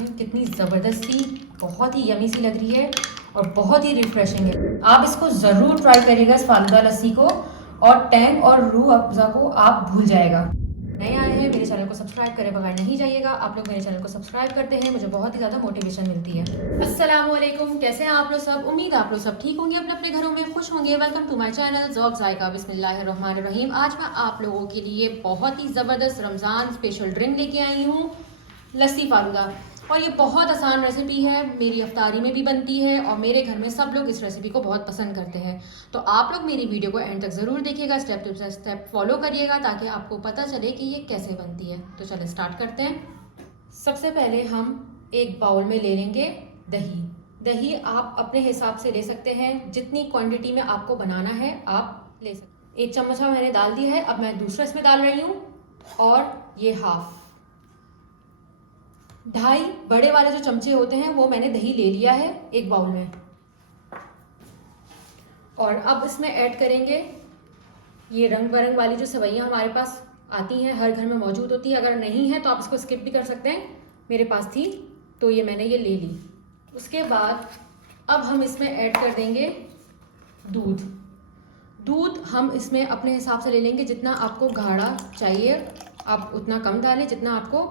देखें कितनी ज़बरदस्ती, बहुत ही यमी सी लग रही है और बहुत ही रिफ्रेशिंग है। आप इसको ज़रूर ट्राई करिएगा इस फालूदा लस्सी को, और टैंग और रूह अफ़ज़ा को आप भूल जाएगा। नए आए हैं मेरे चैनल को सब्सक्राइब करे बगैर नहीं जाइएगा। आप लोग मेरे चैनल को सब्सक्राइब करते हैं, मुझे बहुत ही ज़्यादा मोटिवेशन मिलती है। अस्सलामुअलैकुम, कैसे हैं आप लोग सब? उम्मीद आप लोग सब ठीक होंगे, अपने अपने घरों में खुश होंगे। Welcome to my channel Zauq Zaiqa. बिस्मिल्लाहिर्रहमानिर्रहीम। आज मैं आप लोगों के लिए बहुत ही ज़बरदस्त रमज़ान स्पेशल ड्रिंक लेके आई हूँ, लस्सी फालूदा। और ये बहुत आसान रेसिपी है, मेरी अफ्तारी में भी बनती है और मेरे घर में सब लोग इस रेसिपी को बहुत पसंद करते हैं। तो आप लोग मेरी वीडियो को एंड तक ज़रूर देखिएगा, स्टेप टू स्टेप फॉलो करिएगा ताकि आपको पता चले कि ये कैसे बनती है। तो चलिए स्टार्ट करते हैं। सबसे पहले हम एक बाउल में ले लेंगे दही। दही आप अपने हिसाब से ले सकते हैं, जितनी क्वांटिटी में आपको बनाना है आप ले सकते हैं। 1 चम्मच मैंने डाल दिया है, अब मैं दूसरा इसमें डाल रही हूँ, और ये हाफ 2.5 बड़े वाले जो चमचे होते हैं वो मैंने दही ले लिया है एक बाउल में। और अब इसमें ऐड करेंगे ये रंग बिरंग वाली जो सेवइयाँ हमारे पास आती हैं, हर घर में मौजूद होती है। अगर नहीं है तो आप इसको स्किप भी कर सकते हैं, मेरे पास थी तो ये मैंने ये ले ली। उसके बाद अब हम इसमें ऐड कर देंगे दूध। दूध हम इसमें अपने हिसाब से ले लेंगे, जितना आपको गाढ़ा चाहिए आप उतना कम डालें, जितना आपको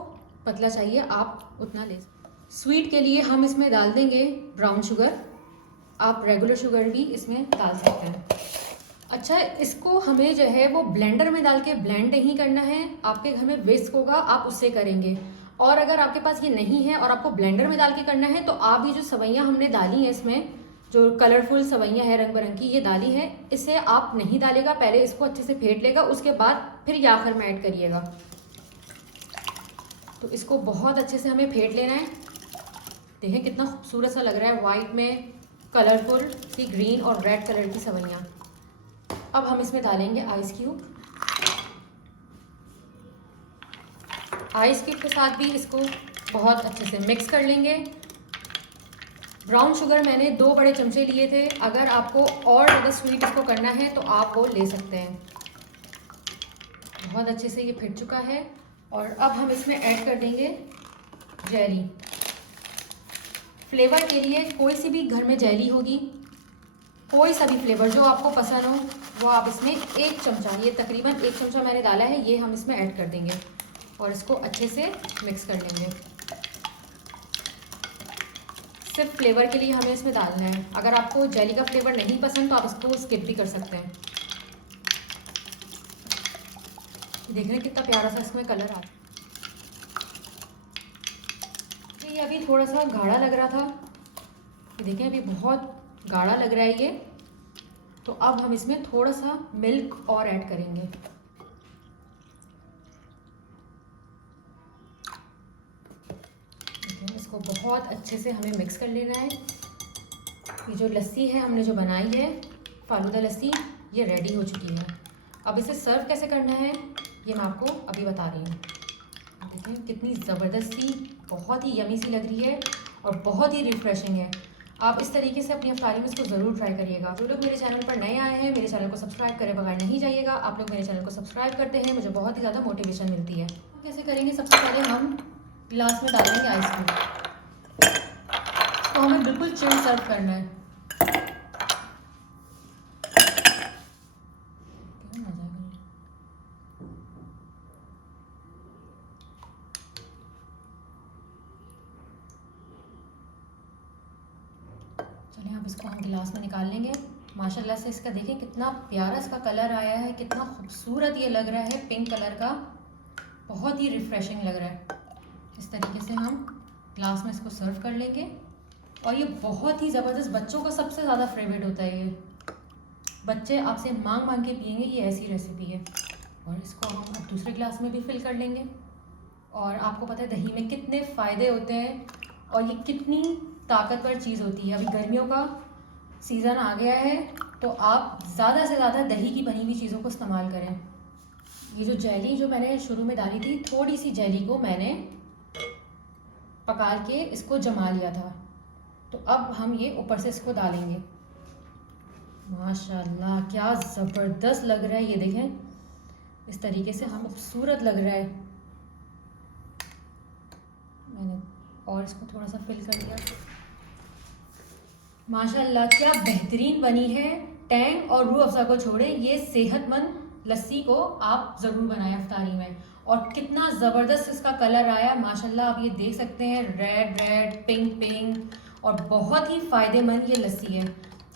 पतला चाहिए आप उतना ले। स्वीट के लिए हम इसमें डाल देंगे ब्राउन शुगर, आप रेगुलर शुगर भी इसमें डाल सकते हैं। अच्छा, इसको हमें जो है वो ब्लेंडर में डाल के ब्लेंड नहीं करना है, आपके घर में विस्क होगा आप उससे करेंगे। और अगर आपके पास ये नहीं है और आपको ब्लेंडर में डाल के करना है तो आप ये जो सेवइयाँ हमने डाली हैं इसमें, जो कलरफुल सेवइयाँ हैं रंग बिरंग की ये डाली हैं, इसे आप नहीं डालेगा, पहले इसको अच्छे से फेंट लेगा, उसके बाद फिर ये आखिर में ऐड करिएगा। तो इसको बहुत अच्छे से हमें फेंट लेना है। देखें कितना खूबसूरत सा लग रहा है, वाइट में कलरफुल सी ग्रीन और रेड कलर की सेवइयाँ। अब हम इसमें डालेंगे आइस क्यूब। आइस क्यूब के साथ भी इसको बहुत अच्छे से मिक्स कर लेंगे। ब्राउन शुगर मैंने 2 बड़े चमचे लिए थे, अगर आपको और ज़्यादा स्वीट इसको करना है तो आप वो ले सकते हैं। बहुत अच्छे से ये फिट चुका है और अब हम इसमें ऐड कर देंगे जेली। फ्लेवर के लिए कोई सी भी घर में जेली होगी, कोई सा भी फ्लेवर जो आपको पसंद हो वो आप इसमें 1 चमचा, ये तकरीबन 1 चमचा मैंने डाला है, ये हम इसमें ऐड कर देंगे और इसको अच्छे से मिक्स कर लेंगे। सिर्फ फ्लेवर के लिए हमें इसमें डालना है, अगर आपको जेली का फ्लेवर नहीं पसंद तो आप इसको स्किप भी कर सकते हैं। देख रहे हैं कितना प्यारा सा इसमें कलर आ रहा है। ये अभी थोड़ा सा गाढ़ा लग रहा था, ये देखें अभी बहुत गाढ़ा लग रहा है ये। तो अब हम इसमें थोड़ा सा मिल्क और ऐड करेंगे। इसको बहुत अच्छे से हमें मिक्स कर लेना है। ये जो लस्सी है हमने जो बनाई है फालूदा लस्सी, ये रेडी हो चुकी है। अब इसे सर्व कैसे करना है ये मैं आपको अभी बता रही हूँ। देखें कितनी ज़बरदस्ती, बहुत ही यमी सी लग रही है और बहुत ही रिफ्रेशिंग है। आप इस तरीके से अपनी अफ्तारी में इसको ज़रूर ट्राई करिएगा। जो लोग मेरे चैनल पर नए आए हैं मेरे चैनल को सब्सक्राइब करे बगैर नहीं जाइएगा। आप लोग मेरे चैनल को सब्सक्राइब करते हैं, मुझे बहुत ही ज़्यादा मोटिवेशन मिलती है। कैसे करेंगे, सबसे पहले हम गिलास में डालेंगे आइसक्रीम। तो हमें बिल्कुल चिल सर्व करना है। चलिए अब इसको हम गिलास में निकाल लेंगे। माशाल्लाह से इसका देखें कितना प्यारा इसका कलर आया है, कितना खूबसूरत ये लग रहा है, पिंक कलर का, बहुत ही रिफ्रेशिंग लग रहा है। इस तरीके से हम ग्लास में इसको सर्व कर लेंगे। और ये बहुत ही ज़बरदस्त, बच्चों का सबसे ज़्यादा फेवरेट होता है ये, बच्चे आपसे मांग मांग के पियेंगे, ये ऐसी रेसिपी है। और इसको हम अब दूसरे ग्लास में भी फिल कर लेंगे। और आपको पता है दही में कितने फ़ायदे होते हैं और ये कितनी ताकतवर चीज़ होती है। अभी गर्मियों का सीज़न आ गया है तो आप ज़्यादा से ज़्यादा दही की बनी हुई चीज़ों को इस्तेमाल करें। ये जो जेली जो मैंने शुरू में डाली थी, थोड़ी सी जेली को मैंने पका के इसको जमा लिया था, तो अब हम ये ऊपर से इसको डालेंगे। माशाल्लाह क्या ज़बरदस्त लग रहा है, ये देखें इस तरीके से हम खूबसूरत लग रहा है मैंने। और इसको थोड़ा सा फिल कर दिया। माशाल्लाह क्या बेहतरीन बनी है। टैंग और रूह अफ़ज़ा को छोड़े, ये सेहतमंद लस्सी को आप ज़रूर बनाएं अफ्तारी में। और कितना ज़बरदस्त इसका कलर आया माशाल्लाह, आप ये देख सकते हैं, रेड रेड पिंक पिंक, और बहुत ही फ़ायदेमंद ये लस्सी है।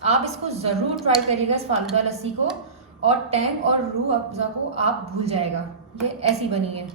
आप इसको ज़रूर ट्राई करिएगा इस फालूदा लस्सी को, और टैंग और रूह अफ़ज़ा को आप भूल जाएगा। ये ऐसी बनी है।